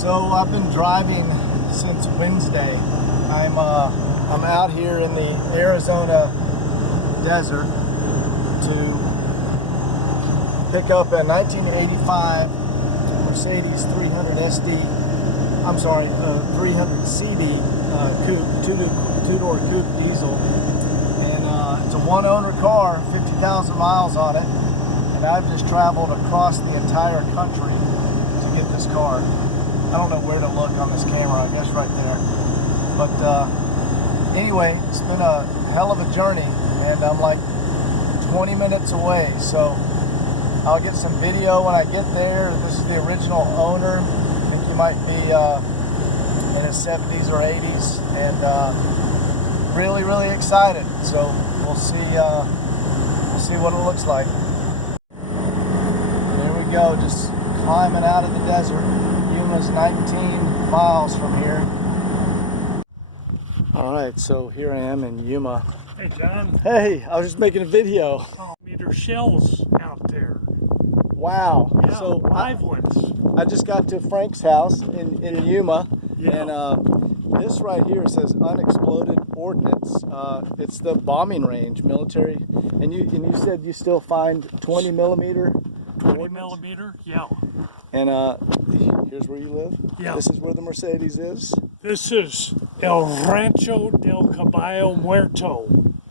So I've been driving since Wednesday. I'm out here in the Arizona desert to pick up a 1985 Mercedes 300 SD. I'm sorry, 300 CD coupe, two-door coupe diesel, and it's a one-owner car, 50,000 miles on it, and I've just traveled across the entire country to get this car. I don't know where to look on this camera, I guess right there. But anyway, it's been a hell of a journey, and I'm like 20 minutes away, so I'll get some video when I get there. This is the original owner. I think he might be in his 70s or 80s, and really excited. So we'll see what it looks like. There we go, just climbing out of the desert. Yuma's 19 miles from here. All right, so here I am in Yuma. Hey, John. Hey, I was just making a video. Meter shells out there. Wow. Yeah, So live ones. I just got to Frank's house in Yuma, Yeah. and this right here says unexploded ordnance. It's the bombing range, military. And you said you still find 20 millimeter. 20 millimeter? Yeah. And here's where you live. Yeah. This is where the Mercedes is. This is El Rancho del Caballo Muerto.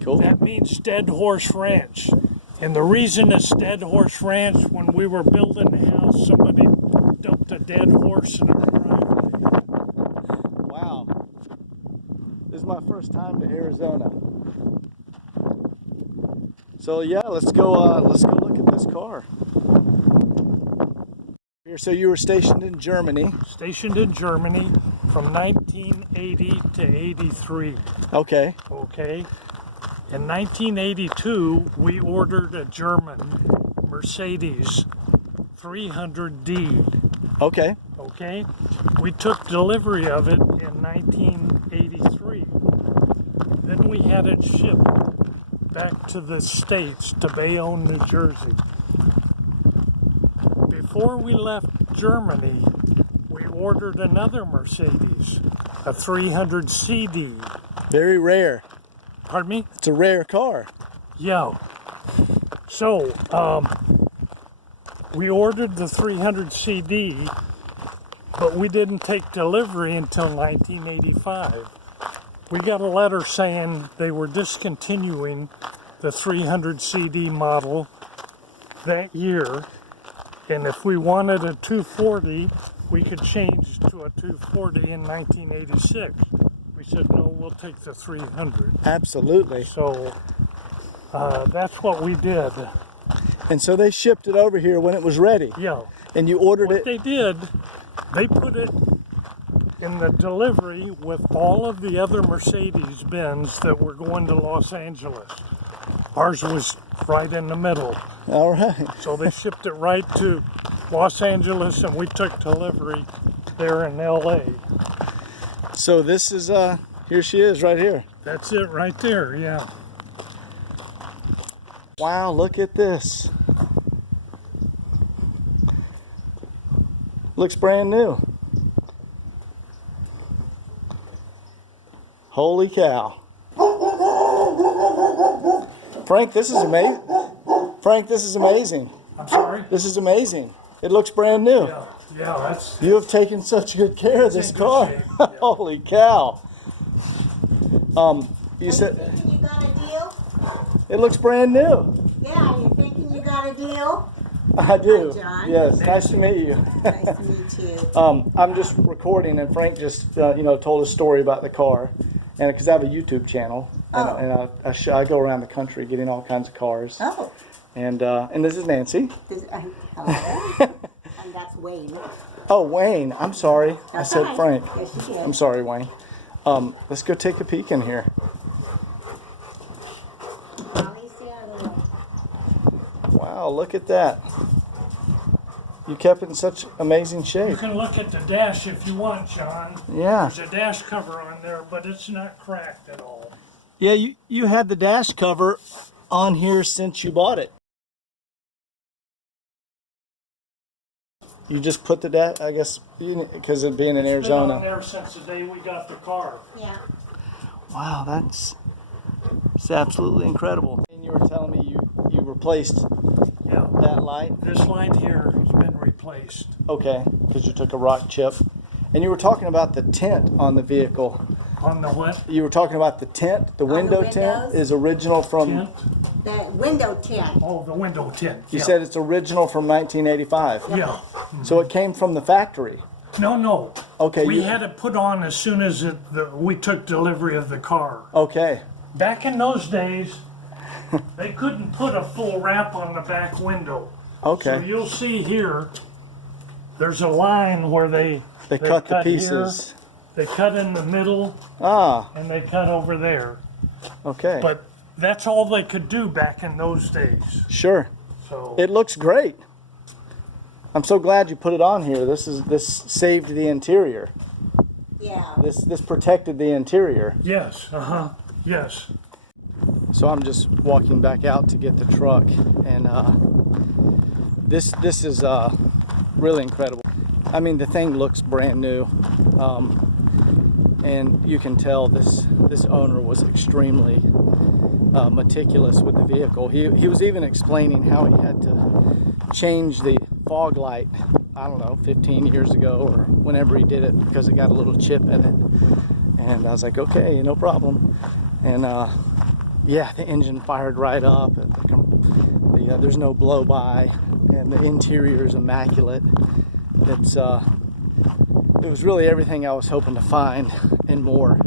Cool. That means Dead Horse Ranch. And the reason it's Dead Horse Ranch, when we were building the house, somebody dumped a dead horse in our driveway. Wow. This is my first time to Arizona. So yeah, let's go look at this car. Here, so you were stationed in Germany. Stationed in Germany from 1980 to 83. Okay. Okay. In 1982, we ordered a German Mercedes 300D. Okay. Okay. We took delivery of it in 1983. Then we had it shipped back to the States, to Bayonne, New Jersey. Before we left Germany, we ordered another Mercedes, a 300 CD. Very rare. Pardon me? It's a rare car. Yeah. So, we ordered the 300 CD, but we didn't take delivery until 1985. We got a letter saying they were discontinuing the 300 CD model that year, and if we wanted a 240, we could change to a 240 in 1986. We said, no, we'll take the 300. Absolutely. So that's what we did. And so they shipped it over here when it was ready. Yeah. And you ordered What it. they did, they put it in the delivery with all of the other Mercedes Benz that were going to Los Angeles. Ours was right in the middle. All right. So they shipped it right to Los Angeles, and we took delivery there in LA. So this is here she is right here. That's it right there, yeah. Wow, look at this. Looks brand new. Holy cow. Frank, this is amazing. Frank, this is amazing. I'm sorry? This is amazing. It looks brand new. Yeah, that's... You have taken such good care of this in good car. shape, yeah. Holy cow. You said Thinking you got a deal? it looks brand new. Yeah, you thinking you got a deal? I do. Hi, John. Yes, nice to meet you. Nice to meet you. I'm just recording, and Frank just told a story about the car, and because I have a YouTube channel, and, Oh. I go around the country getting all kinds of cars. Oh, And this is Nancy. hello. And that's Wayne. Oh, Wayne. I'm sorry. I That's said right. Frank. Yes, you did. I'm sorry, Wayne. Let's go take a peek in here. Wow, look at that. You kept it in such amazing You shape. can look at the dash if you want, John. Yeah. There's a dash cover on there, but it's not cracked at all. Yeah, you had the dash cover on here since you bought it. You just put the deck, I guess, because of being in It's been on Arizona. there since the day we got the car. Yeah. Wow, that's absolutely incredible. And you were telling me you replaced Yeah. that light. This light here has been replaced. Okay, because you took a rock chip. And you were talking about the tint on the vehicle. On the what? You were talking about the tint. The the window tint windows? is original from. Tint? The window tint. Oh, the window tint. You yeah. said it's original from 1985. Yeah. So it came from the factory. No. Okay. We had it put on as soon as we took delivery of the car. Okay. Back in those days, they couldn't put a full wrap on the back window. Okay. So you'll see here, there's a line where they cut the here, pieces. they cut in the middle, Ah. and they cut over there. Okay. But that's all they could do back in those days. Sure. So It looks great. I'm so glad you put it on here. This saved the interior. Yeah. This protected the interior. yes, yes. So I'm just walking back out to get the truck, and this is really incredible. I mean, the thing looks brand new, and you can tell this owner was extremely meticulous with the vehicle. He was even explaining how he had to change the fog light, I don't know, 15 years ago or whenever he did it, because it got a little chip in it. And I was like, okay, no problem. And yeah, the engine fired right up. There's no blow by, and the interior is immaculate. It was really everything I was hoping to find and more.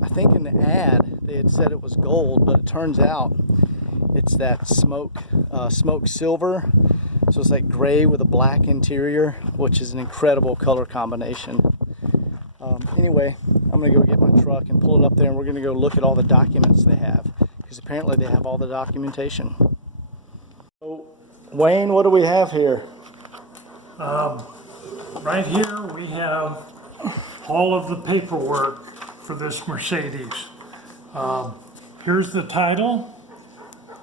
I think in the ad they had said it was gold, but it turns out it's that smoke silver. So it's like gray with a black interior, which is an incredible color combination. Anyway, I'm gonna go get my truck and pull it up there, and we're gonna go look at all the documents they have, because apparently they have all the documentation. So, Wayne, what do we have here? Right here we have all of the paperwork for this Mercedes. Here's the title.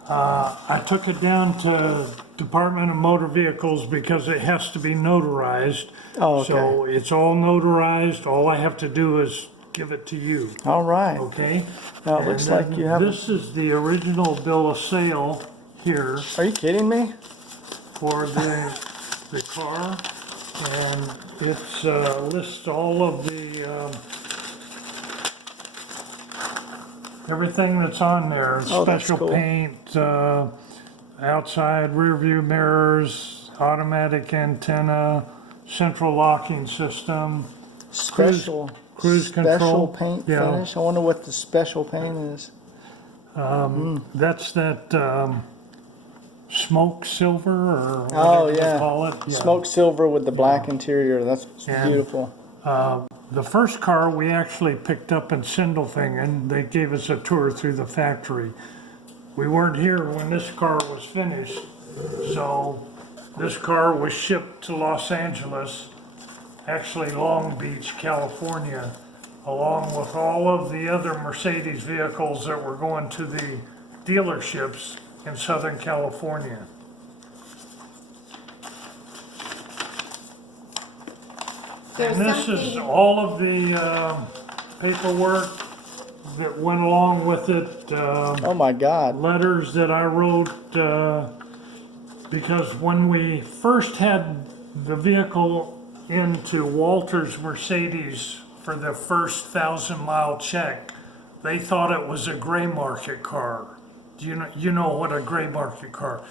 I took it down to Department of Motor Vehicles because it has to be notarized. Oh, okay. So it's all notarized. All I have to do is give it to you. All right. Okay? Now it And looks then like you have. This is the original bill of sale here Are you kidding me? for the car. And it's lists all of the everything that's on there. Oh, that's Special cool. paint, outside rear view mirrors, automatic antenna, central locking system, Special cruise special control. paint Yeah. finish. I wonder what the special paint is. That's that smoke silver or whatever Oh you yeah. call it. Yeah. Smoke silver with the black interior. That's And- beautiful. The first car we actually picked up in Sindelfingen. They gave us a tour through the factory. We weren't here when this car was finished, so this car was shipped to Los Angeles, actually Long Beach, California, along with all of the other Mercedes vehicles that were going to the dealerships in Southern California. There's And this is something- all of the paperwork that went along with it, Oh my God. letters that I wrote, because when we first had the vehicle into Walters Mercedes for the first 1,000-mile check, they thought it was a gray market car. You know what a gray market car?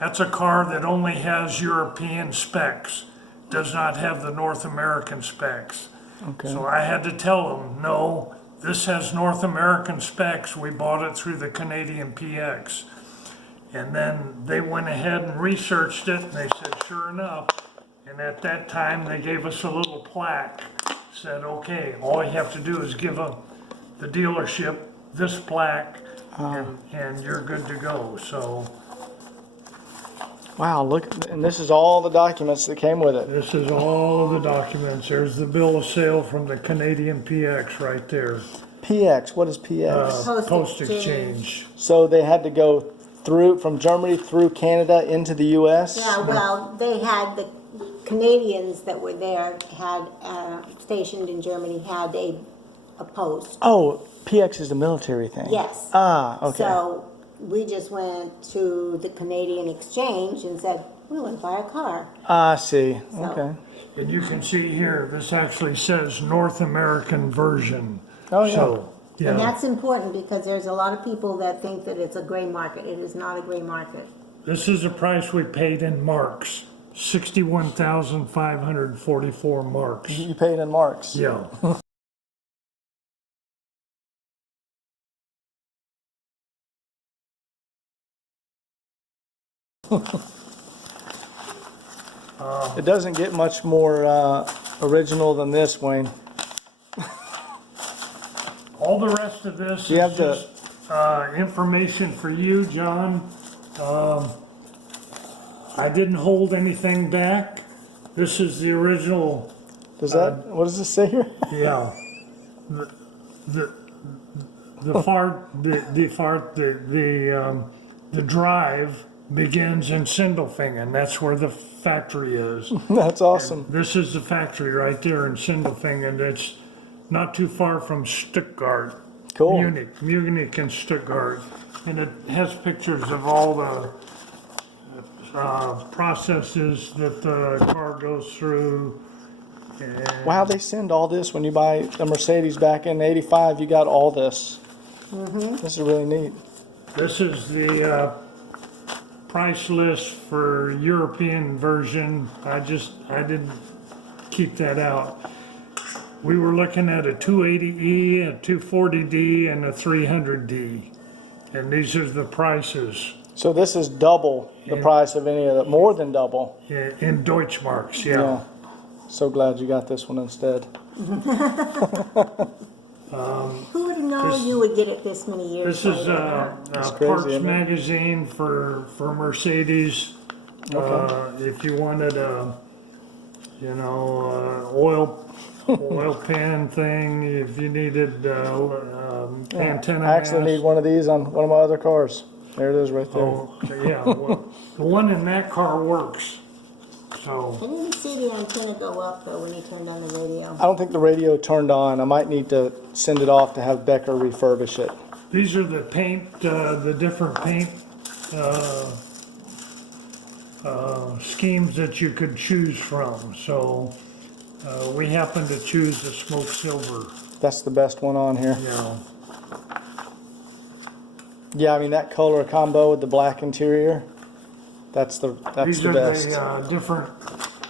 That's a car that only has European specs, does not have the North American specs. Okay. So I had to tell them, no, this has North American specs. We bought it through the Canadian PX. And then they went ahead and researched it, and they said, sure enough. And at that time, they gave us a little plaque. Said, okay, all you have to do is give the dealership this plaque, and you're good to go. So Wow. Look, and this is all the documents that came with it. this is all of the documents. There's the bill of sale from the Canadian PX right there. PX. What is PX? Post Post exchange. exchange. So they had to go from Germany through Canada into the U.S.? Yeah, well, they had the Canadians that were there had stationed in Germany had a post. Oh, PX is the military thing. Yes. Ah, okay. So we just went to the Canadian Exchange and said, we want to buy a car. I see. So- Okay. And you can see here, this actually says North American version. Oh, yeah. So, yeah. And that's important because there's a lot of people that think that it's a gray market. It is not a gray market. This is the price we paid in marks, 61,544 marks. You paid in marks. Yeah. It doesn't get much more original than this, Wayne. All the rest of this You is have the- just information for you, John. I didn't hold anything back. This is the original, Does that, what does this say here? yeah. The drive begins in Sindelfingen. That's where the factory is. That's awesome. This is the factory right there in Sindelfingen. It's not too far from Stuttgart. Cool. Munich and Stuttgart. And it has pictures of all the processes that the car goes through. And Wow, they send all this when you buy a Mercedes back in '85. You got all this. This is really neat. this is the price list for European version. I didn't keep that out. We were looking at a 280E, a 240D, and a 300D. And these are the prices So this is double the price of any of the, more than double. in Deutschmarks, yeah. Yeah. So glad you got this one instead. Who would have known you would get it this many years This is later? It's a crazy, parts isn't it? magazine for Mercedes. If you wanted a, oil pan thing, if you needed antenna I actually mast. need one of these on one of my other cars. There it is right there. Oh, yeah, well, the one in that car works. I So, didn't see the antenna go up though when he turned on the radio. I don't think the radio turned on. I might need to send it off to have Becker refurbish it. these are the paint, the different paint schemes that you could choose from. So, we happen to choose the smoke silver, That's the best one on here. you know. Yeah, I mean that color combo with the black interior. That's the These are best. the different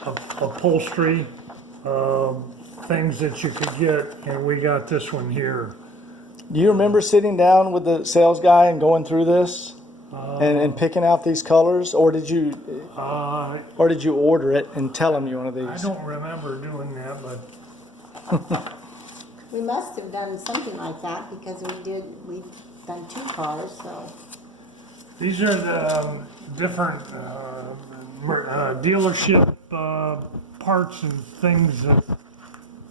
upholstery things that you could get, and we got this one here. Do you remember sitting down with the sales guy and going through this and picking out these colors, or did you order it and tell him you wanted I these? don't remember doing that, but We must have done something like that because we've done two cars, so. these are the different dealership parts and things that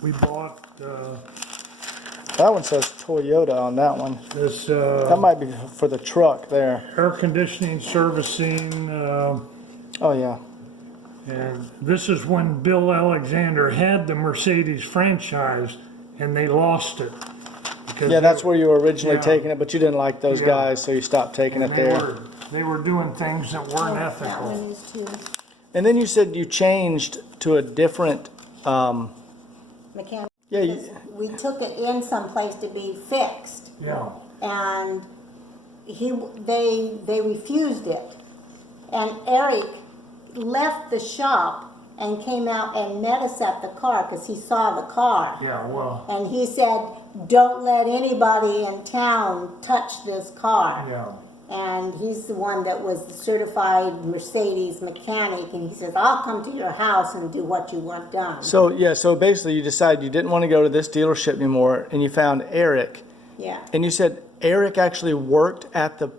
we bought. That one says Toyota on that one. This That might be for the truck there. air conditioning servicing, Oh yeah. and this is when Bill Alexander had the Mercedes franchise and they lost it. Because Yeah, that's they- where you were originally Yeah. taking it, but you didn't like those Yeah. guys, so you stopped taking it they there. were doing things that weren't That ethical. one is too. And then you said you changed to a different. Mechanic. Yeah, you- because we took it in someplace to be fixed, Yeah. and they refused it. And Eric left the shop and came out and met us at the car because he saw the car. Yeah, well, And he said, "Don't let anybody in town touch this car." yeah. And he's the one that was the certified Mercedes mechanic, and he says, "I'll come to your house and do what you want done." So yeah, so basically you decided you didn't want to go to this dealership anymore, and you found Eric, Yeah. and you said Eric actually worked at the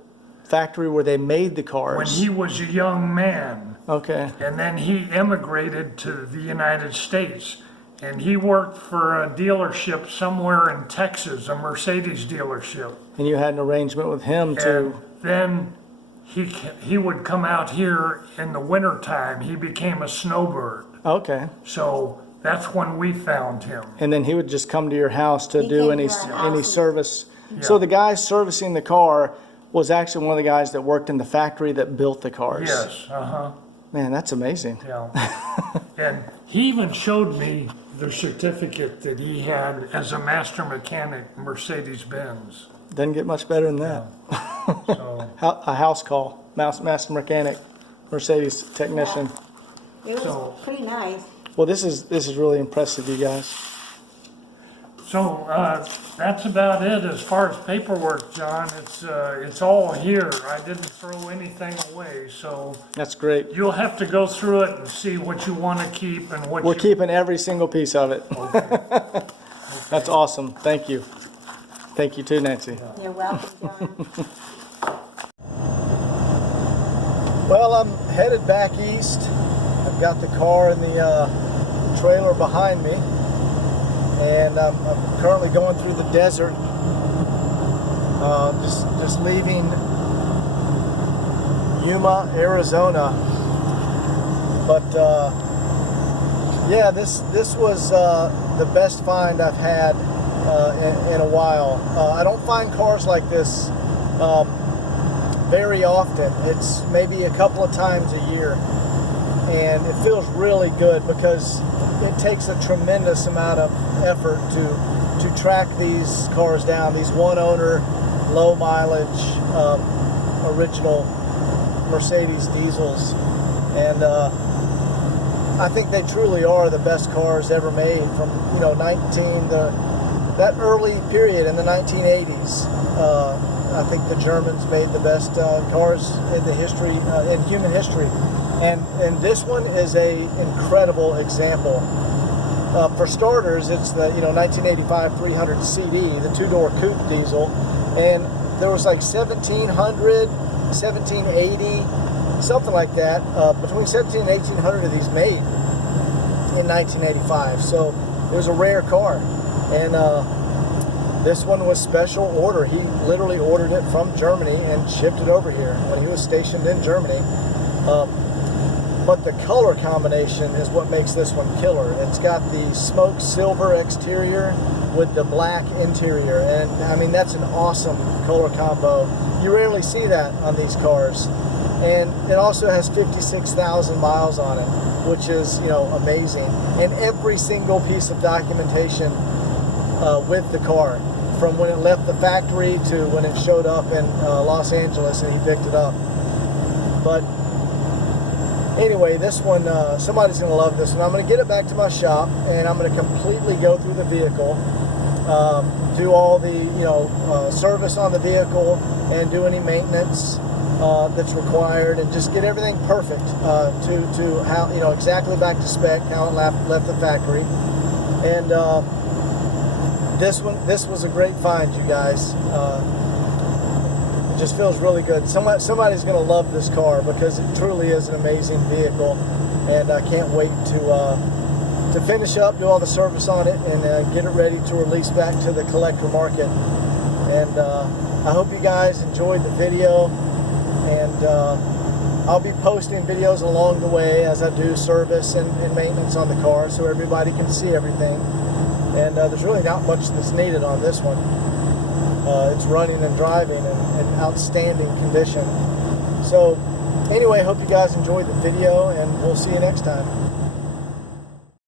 factory where they made the When cars. he was a young man, Okay. and then he immigrated to the United States, and he worked for a dealership somewhere in Texas, a Mercedes dealership. And you had an arrangement with him And to. then he would come out here in the wintertime. He became a snowbird. Okay. So that's when we found him. And then he would just come to your house to He do came any to our any house. service. Yeah. So the guy servicing the car was actually one of the guys that worked in the factory that built the cars. Yes, Man, that's amazing. yeah. And he even showed me the certificate that he had as a master mechanic, Mercedes-Benz. Doesn't get much better than that. So, A house call, master mechanic, Mercedes technician. It was So- pretty nice. Well, this is really impressive, you guys. so that's about it as far as paperwork, John. It's all here. I didn't throw anything away, so That's great. you'll have to go through it and see what you want to keep and what We're you. keeping every single piece of it. Okay. That's awesome. Thank you. Thank you too, Nancy. You're welcome, John. Well, I'm headed back east. I've got the car in the trailer behind me, and I'm currently going through the desert. Just leaving Yuma, Arizona. But yeah, this was the best find I've had in a while. I don't find cars like this very often. It's maybe a couple of times a year, and it feels really good because it takes a tremendous amount of effort to track these cars down, these one owner, low mileage, original Mercedes diesels. And I think they truly are the best cars ever made from, that early period in the 1980s. I think the Germans made the best cars in the history, in human history. And this one is a incredible example. For starters, it's the 1985 300 CD, the two-door coupe diesel, and there was like 1,700, 1,780, something like that, between 1,700 and 1,800 of these made in 1985. So it was a rare car, and this one was special order. He literally ordered it from Germany and shipped it over here when he was stationed in Germany. But the color combination is what makes this one killer. It's got the smoked silver exterior with the black interior, and I mean, that's an awesome color combo. You rarely see that on these cars. And it also has 56,000 miles on it, which is, amazing. And every single piece of documentation with the car, from when it left the factory to when it showed up in Los Angeles and he picked it up. But anyway, this one, somebody's going to love this one. I'm going to get it back to my shop, and I'm going to completely go through the vehicle, do all the service on the vehicle, and do any maintenance that's required, and just get everything perfect to how exactly back to spec, how it left the factory. And this was a great find, you guys. It just feels really good. Somebody's going to love this car because it truly is an amazing vehicle, and I can't wait to finish up, do all the service on it, and get it ready to release back to the collector market. And I hope you guys enjoyed the video, and I'll be posting videos along the way as I do service and maintenance on the car, so everybody can see everything. And there's really not much that's needed on this one. It's running and driving in outstanding condition. So anyway, hope you guys enjoyed the video, and we'll see you next time.